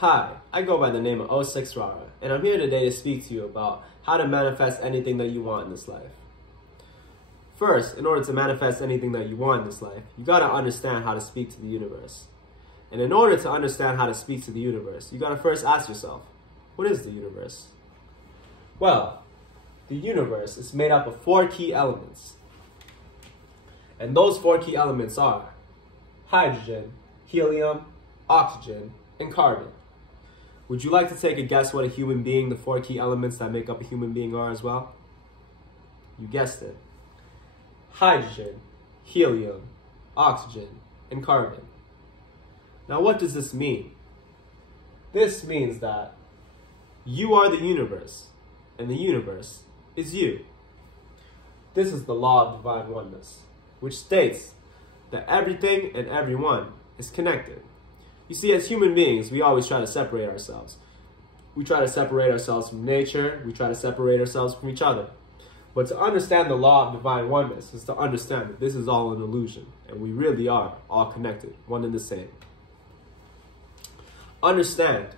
Hi, I go by the name of 06 Rara, and I'm here today to speak to you about how to manifest anything that you want in this life. First, in order to manifest anything that you want in this life, you gotta understand how to speak to the universe. And in order to understand how to speak to the universe, you gotta first ask yourself, what is the universe? Well, the universe is made up of 4 key elements. And those 4 key elements are hydrogen, helium, oxygen, and carbon. Would you like to take a guess what a human being, the 4 key elements that make up a human being are as well? You guessed it. Hydrogen, helium, oxygen, and carbon. Now what does this mean? This means that you are the universe, and the universe is you. This is the law of divine oneness, which states that everything and everyone is connected. You see, as human beings, we always try to separate ourselves. We try to separate ourselves from nature. We try to separate ourselves from each other. But to understand the law of divine oneness is to understand that this is all an illusion, and we really are all connected, one and the same. Understand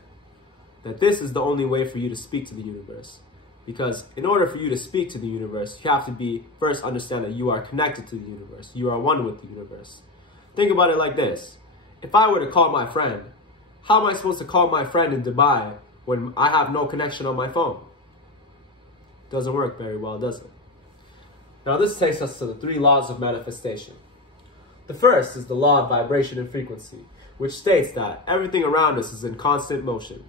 that this is the only way for you to speak to the universe. Because in order for you to speak to the universe, you have to first understand that you are connected to the universe. You are one with the universe. Think about it like this. If I were to call my friend, how am I supposed to call my friend in Dubai when I have no connection on my phone? Doesn't work very well, does it? Now this takes us to the 3 laws of manifestation. The first is the law of vibration and frequency, which states that everything around us is in constant motion.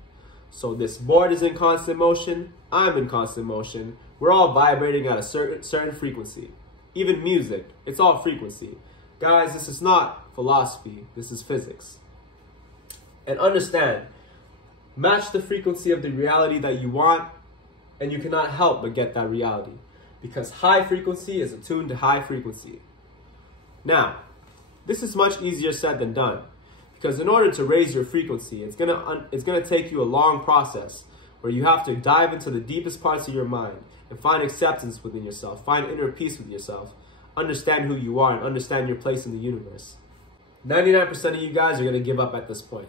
So this board is in constant motion, I'm in constant motion, we're all vibrating at a certain frequency. Even music, it's all frequency. Guys, this is not philosophy, this is physics. And understand, match the frequency of the reality that you want, and you cannot help but get that reality. Because high frequency is attuned to high frequency. Now, this is much easier said than done. Because in order to raise your frequency, it's gonna take you a long process where you have to dive into the deepest parts of your mind and find acceptance within yourself, find inner peace with yourself, understand who you are, and understand your place in the universe. 99% of you guys are gonna give up at this point.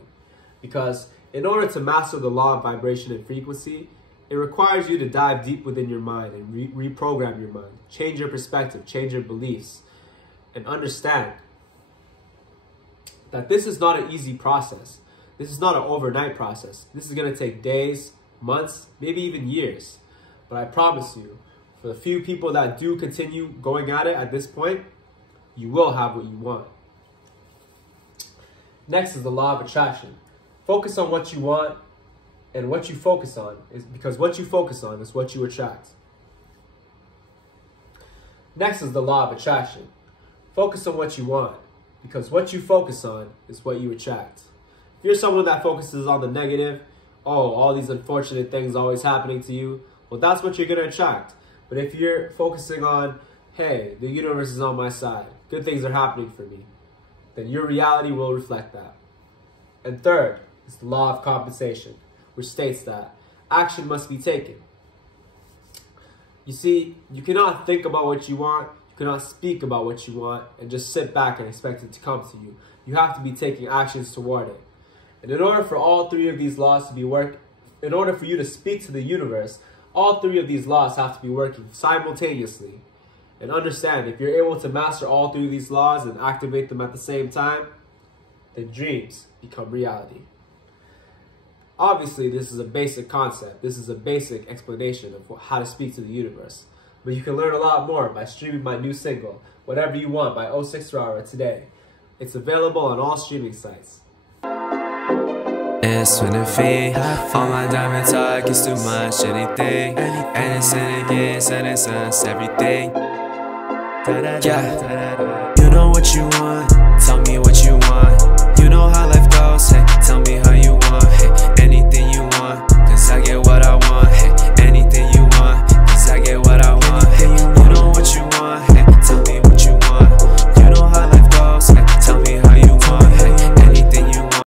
Because in order to master the law of vibration and frequency, it requires you to dive deep within your mind and reprogram your mind, change your perspective, change your beliefs, and understand that this is not an easy process. This is not an overnight process. This is going to take days, months, maybe even years. But I promise you, for the few people that do continue going at it at this point, you will have what you want. Next is the law of attraction. Focus on what you want, and what you focus on is because what you focus on is what you attract. Next is the law of attraction. Focus on what you want, because what you focus on is what you attract. If you're someone that focuses on the negative, all these unfortunate things always happening to you, well, that's what you're going to attract. But if you're focusing on, hey, the universe is on my side, good things are happening for me, then your reality will reflect that. And third is the law of compensation, which states that action must be taken. You see, you cannot think about what you want, you cannot speak about what you want, and just sit back and expect it to come to you. You have to be taking actions toward it. And in order for all 3 of these laws to be in order for you to speak to the universe, all 3 of these laws have to be working simultaneously. And understand, if you're able to master all 3 of these laws and activate them at the same time, then dreams become reality. Obviously, this is a basic concept. This is a basic explanation of how to speak to the universe. But you can learn a lot more by streaming my new single, Whatever You Want by 06 Rara today. It's available on all streaming sites. It's winning fee. All my diamond talk is too much, anything. And it's in against, and it's us, everything. Yeah. You know what you want, tell me what you want. You know how life goes, hey, tell me how you want, hey, anything you want, cause I get what I want.